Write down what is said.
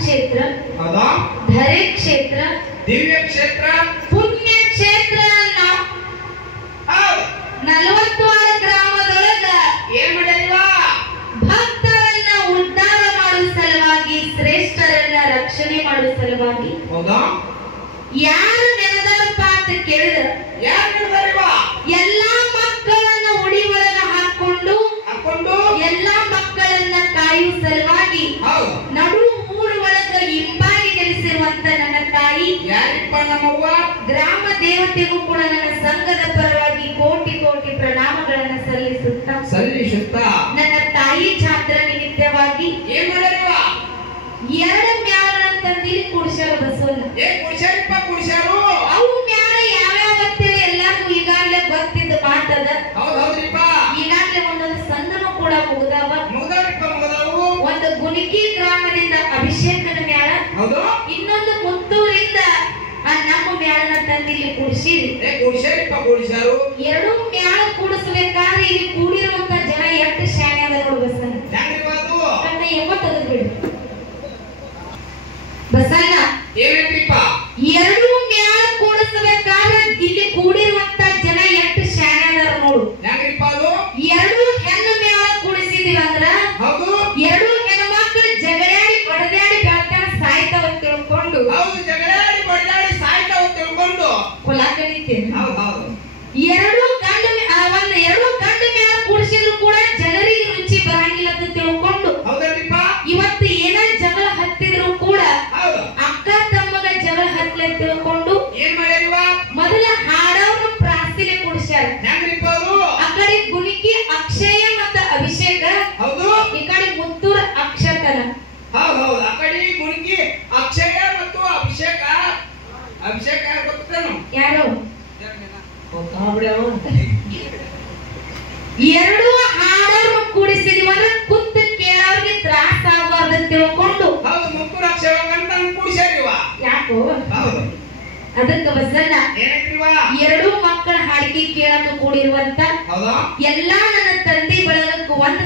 क्षेत्र धरे क्षेत्र दिव्य क्षेत्र पुण्य क्षेत्र 46 ಗ್ರಾಮದೊಳಗ ಏನ್ ಮಾಡ್ಯಾರಿವ ಭಕ್ತರನ್ನ ಉದ್ಧಾರ ಮಾಡುವ ಸಲುವಾಗಿ ಶ್ರೇಷ್ಠರನ್ನ ರಕ್ಷಣೆ ಮಾಡುವ ಸಲುವಾಗಿ ಹೌದಾ ಯಾರು ನೆನೆದಾರಪ್ಪ ಅಂತ ಕೇಳಿದ ಯಾರು ನೆನೆದಾರಿವ ಎಲ್ಲಾ ಮಕ್ಕಳನ್ನ ಉಡಿ ಒಳಗ ಹಾಕೊಂಡು ಎಲ್ಲಾ ಮಕ್ಕಳನ್ನ ಕಾಯುವ ಸಲುವಾಗಿ ನಡು ಊರ ಒಳಗ ಇಂಪಾಗಿ ನೆಲೆಸಿರುವಂತ ನನ್ನ ತಾಯಿ ಯಾರಿಪ್ಪ ನಮ್ಮವ್ವ ಗ್ರಾಮ ದೇವತೆಗೂ ಕೂಡ ನನ್ನ ಸಂಘದ ಪರವಾಗಿ ಕೋಟಿ ಕೋಟಿ ಪ್ರಣಾಮಗಳನ್ನು ಸಲ್ಲಿಸುತ್ತಾ ನನ್ನ ತಾಯಿ ಛಾತ್ರ ನಿಮಿತ್ತವಾಗಿ ಏನ್ ಮಾಡ್ಯಾರಿವ 2 ಮ್ಯಾಳ ತಂದಿ ಕುಡಿಸ್ಯಾರ ಬಸವಣ್ಣ ಕುಡಿಸ್ಯಾರಿಪ್ಪ ಕುಡಿಸ್ಯಾರು ಅವು ಮ್ಯಾಳ ಯಾವ್ಯಾವ ಗೊತ್ತಿಲ್ಲ ಎಲ್ಲಾರ್ಗೂ ಈಗಾಗಲೇ ಗೊತ್ತಿದ್ದ ಮಾತದ ಹೌದ್ರಿಪ್ಪ ಈಗಾಗಲೇ ಒಂದೊಂದು ಸಂದನು ಕೂಡ ಮುಗಿದಾವ ಒಂದು ಗುಣಿಕಿ ಗ್ರಾಮದಿಂದ ಅಭಿಷೇಕದ ಮ್ಯಾಳ ಇನ್ನೊಂದು ಮುತ್ತೂರಿಂದ ನಮ್ಮ ಮ್ಯಾಳನ ತಂದಿಲ್ಲಿ ಕುಡಿಸಿರಿ ಕುಡಿಸ್ಯಾರು 2 ಮ್ಯಾಳ ಕೂಡಿಸಬೇಕಾದ್ರೆ ಇಲ್ಲಿ ಕೂಡಿರುವಂತ ಜನ ಎಷ್ಟು ಶಾಣೆ ಅದ ನೋಡು ಬಸಣ್ಣ ಕಣ್ಣ ಎಂಬ ತೆಗೆದ್ಬಿಡು ಬಸಣ್ಣ ಏನೇನ್ರಿಪ್ಪ 2 ಮ್ಯಾಳ ಕೂಡಿಸಬೇಕಾದ್ರೆ ಇಲ್ಲಿ ಕೂಡಿರುವಂತ ಜನ ಎಷ್ಟು ಶಾಣೆ ಅದಾರ ನೋಡು ಹೆಂಗ್ರಿಪ್ಪ ಅದು 2 ಹೆಣ್ಣು ಮ್ಯಾಳ ಕೂಡಿಸಿದೀವಿ ಅಂದ್ರ 2 ಹೆಣ್ಮಕ್ಳು ಜಗಳಾಡಿ ಬಡದಾಡಿ ಬೆಳ್ತಾನ ಸಾಯ್ತಾವ ತಿಳ್ಕೊಂಡು ಜಗಳಾಡಿ ಬಡದಾಡಿ ಸಾಯ್ತಾವ ತಿಳ್ಕೊಂಡು ಕೊಲ ಕರೀತೇನೆ 2 ಗಂಡು ಮ್ಯಾಲ ಕೂಡಿಸಿದ್ರು ಕೂಡ ಜನರಿಗೆ ರುಚಿ ಬರಂಗಿಲ್ಲ ಅಂತ ತಿಳ್ಕೊಂಡು ಇವತ್ತು ಏನ ಜಗಳ ಹತ್ತಿದ್ರು ಕೂಡ ಅಕ್ಕ ತಮ್ಮಗ ಜಗಳ ಹತ್ತಲೆ ತಿಳ್ಕೊಂಡು ಏನ್ ಮಾಡ್ಯಾರಿವ ಮೊದಲ ಹಾಡವ್ರು ಪ್ರಾರ್ಥನೆ ಕುಡಿಸ್ಯಾರ ಆ ಕಡೆ ಗುಣಿಕಿ ಅಕ್ಷಯ ಮತ್ತ ಅಭಿಷೇಕ ಈ ಕಡೆ ಮುತ್ತೂರ ಅಕ್ಷತನ ಆ ಕಡೆ ಗುಣಿಕಿ ಅಕ್ಷಯ ಮತ್ತು ಅಭಿಷೇಕ ಯಾರು ಗೊತ್ತೇನು ಯಾರು 2 ಹಾಡವ್ರು ಕೂಡಿಸಿದೀವಲ್ಲ ಕುತ್ತು ಕೇಳೋರ್ಗೆ ತ್ರಾಸ ಆಗಬಾರ್ದು ತಿಳ್ಕೊಂಡು ಮುತ್ತೂರ ಅಕ್ಷಯ ಅಂತ ಕೂಡಿಸ್ಯಾರಿವ ಯಾಕೋ ಅದಕ್ಕೆ ಬಸಣ್ಣ 2 ಮಕ್ಕಳ ಹಾಡಿಕೆ ಕೇಳಕ್ಕೆ ಕೂಡಿರುವಂತ ಎಲ್ಲಾ ನನ್ನ ತಂದೆ ಬಳಗಕ್ಕೆ ಒಂದು